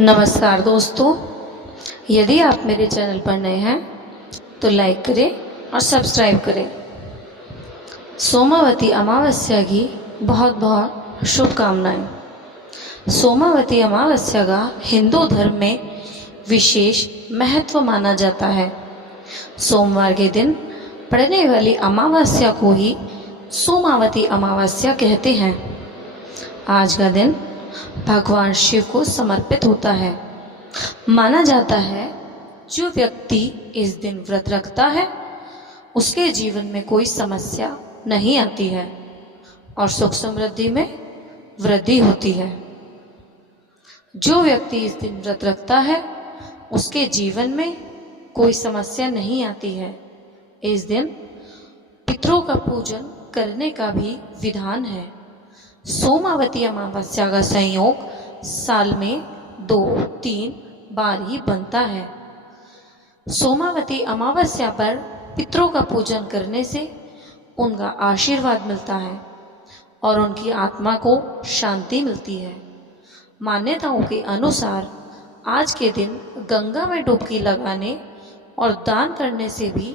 नमस्कार दोस्तों, यदि आप मेरे चैनल पर नए हैं तो लाइक करें और सब्सक्राइब करें। सोमावती अमावस्या की बहुत बहुत शुभकामनाएं। सोमावती अमावस्या का हिंदू धर्म में विशेष महत्व माना जाता है। सोमवार के दिन पड़ने वाली अमावस्या को ही सोमावती अमावस्या कहते हैं। आज का दिन भगवान शिव को समर्पित होता है। माना जाता है जो व्यक्ति इस दिन व्रत रखता है उसके जीवन में कोई समस्या नहीं आती है और सुख समृद्धि में वृद्धि होती है। जो व्यक्ति इस दिन व्रत रखता है उसके जीवन में कोई समस्या नहीं आती है। इस दिन पितरों का पूजन करने का भी विधान है। सोमावती अमावस्या का संयोग साल में 2-3 बार ही बनता है। सोमावती अमावस्या पर पितरों का पूजन करने से उनका आशीर्वाद मिलता है और उनकी आत्मा को शांति मिलती है। मान्यताओं के अनुसार आज के दिन गंगा में डुबकी लगाने और दान करने से भी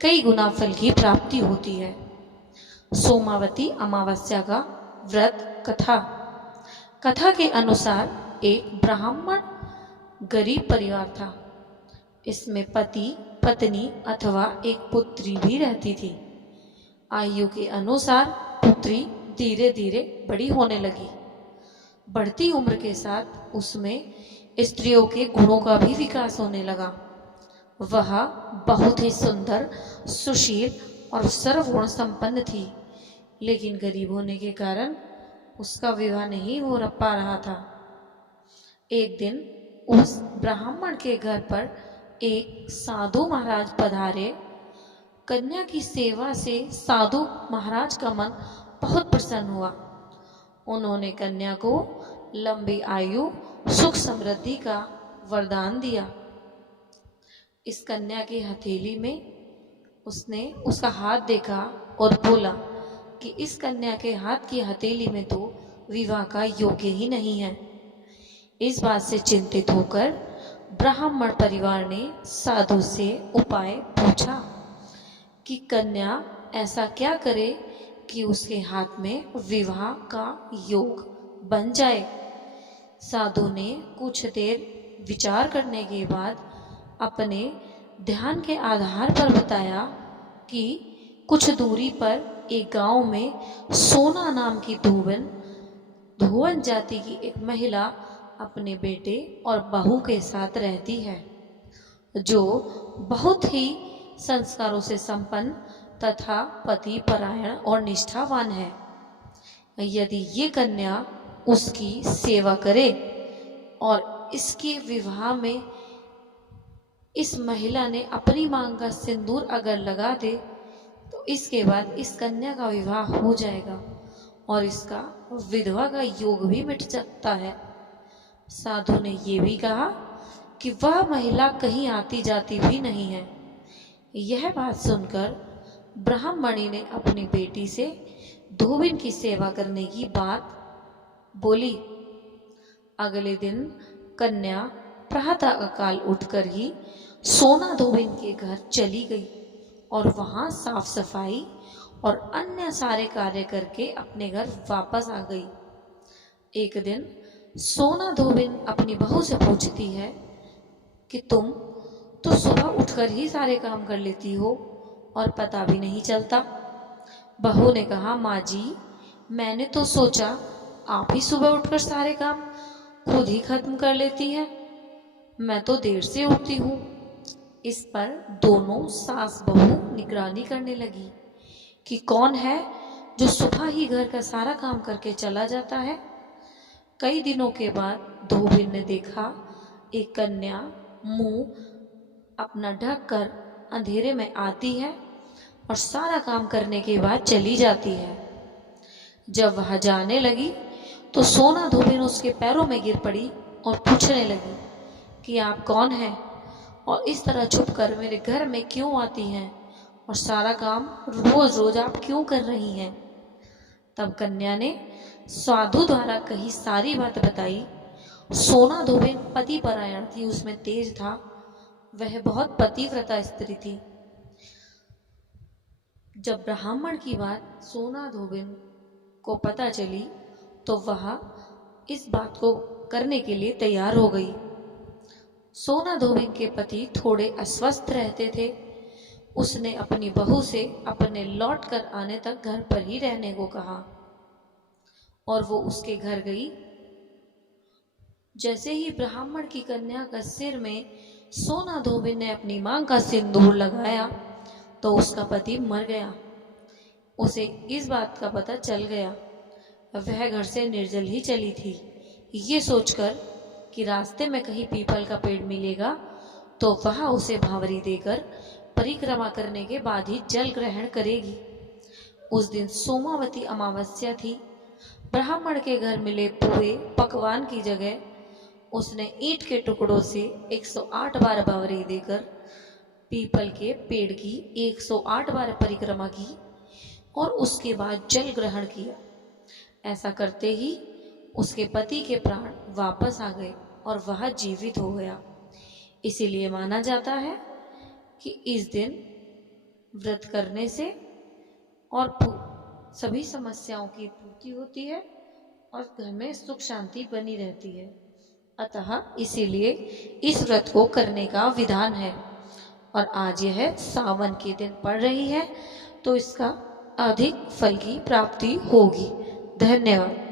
कई गुना फल की प्राप्ति होती है। सोमावती अमावस्या का व्रत कथा के अनुसार एक ब्राह्मण गरीब परिवार था। इसमें पति पत्नी अथवा एक पुत्री भी रहती थी। आयु के अनुसार पुत्री धीरे धीरे बड़ी होने लगी। बढ़ती उम्र के साथ उसमें स्त्रियों के गुणों का भी विकास होने लगा। वह बहुत ही सुंदर, सुशील और सर्वगुण संपन्न थी, लेकिन गरीब होने के कारण उसका विवाह नहीं हो पा रहा था। एक दिन उस ब्राह्मण के घर पर एक साधु महाराज पधारे। कन्या की सेवा से साधु महाराज का मन बहुत प्रसन्न हुआ। उन्होंने कन्या को लंबी आयु, सुख समृद्धि का वरदान दिया। इस कन्या की हथेली में उसने उसका हाथ देखा और बोला कि इस कन्या के हाथ की हथेली में तो विवाह का योग्य ही नहीं है। इस बात से चिंतित होकर ब्राह्मण परिवार ने साधु से उपाय पूछा कि कन्या ऐसा क्या करे कि उसके हाथ में विवाह का योग बन जाए। साधु ने कुछ देर विचार करने के बाद अपने ध्यान के आधार पर बताया कि कुछ दूरी पर एक गांव में सोना नाम की धोवन जाति की एक महिला अपने बेटे और बहू के साथ रहती है, जो बहुत ही संस्कारों से संपन्न तथा पति परायण और निष्ठावान है। यदि ये कन्या उसकी सेवा करे और इसके विवाह में इस महिला ने अपनी मांग का सिंदूर अगर लगा दे तो इसके बाद इस कन्या का विवाह हो जाएगा और इसका विधवा का योग भी मिट सकता है। साधु ने ये भी कहा कि वह महिला कहीं आती जाती भी नहीं है। यह बात सुनकर ब्राह्मणी ने अपनी बेटी से धोबिन की सेवा करने की बात बोली। अगले दिन कन्या प्रातः काल उठकर ही सोना धोबिन के घर चली गई और वहां साफ सफाई और अन्य सारे कार्य करके अपने घर वापस आ गई। एक दिन सोना धोबिन अपनी बहू से पूछती है कि तुम तो सुबह उठकर ही सारे काम कर लेती हो और पता भी नहीं चलता। बहू ने कहा, माँ जी, मैंने तो सोचा आप ही सुबह उठकर सारे काम खुद ही खत्म कर लेती हैं। मैं तो देर से उठती हूँ। इस पर दोनों सास बहू निगरानी करने लगी कि कौन है जो सुबह ही घर का सारा काम करके चला जाता है। कई दिनों के बाद धोबिन ने देखा एक कन्या मुंह अपना ढक कर अंधेरे में आती है और सारा काम करने के बाद चली जाती है। जब वह जाने लगी तो सोना धोबिन उसके पैरों में गिर पड़ी और पूछने लगी कि आप कौन हैं और इस तरह छुप कर मेरे घर में क्यों आती हैं और सारा काम रोज रोज आप क्यों कर रही हैं। तब कन्या ने साधु द्वारा कही सारी बात बताई सोना धोबिन पति परायण थी, उसमें तेज था, वह बहुत पतिव्रता स्त्री थी। जब ब्राह्मण की बात सोना धोबिन को पता चली तो वह इस बात को करने के लिए तैयार हो गई। सोना धोबिन के पति थोड़े अस्वस्थ रहते थे। उसने अपनी बहू से अपने लौट कर आने तक घर पर ही रहने को कहा और वो उसके घर गई। जैसे ही ब्राह्मण की कन्या का सिर में सोना धोबिन ने अपनी मां का सिंदूर लगाया तो उसका पति मर गया। उसे इस बात का पता चल गया। वह घर से निर्जल ही चली थी, ये सोचकर कि रास्ते में कहीं पीपल का पेड़ मिलेगा तो वह उसे भावरी देकर परिक्रमा करने के बाद ही जल ग्रहण करेगी। उस दिन सोमावती अमावस्या थी। ब्राह्मण के घर मिले पुए पकवान की जगह उसने ईंट के टुकड़ों से 108 बार भावरी देकर पीपल के पेड़ की 108 बार परिक्रमा की और उसके बाद जल ग्रहण किया। ऐसा करते ही उसके पति के प्राण वापस आ गए और वह जीवित हो गया। इसीलिए माना जाता है कि इस दिन व्रत करने से और सभी समस्याओं की पूर्ति होती है और घर में सुख शांति बनी रहती है। अतः इसीलिए इस व्रत को करने का विधान है। और आज यह सावन के दिन पड़ रही है तो इसका अधिक फल की प्राप्ति होगी। धन्यवाद।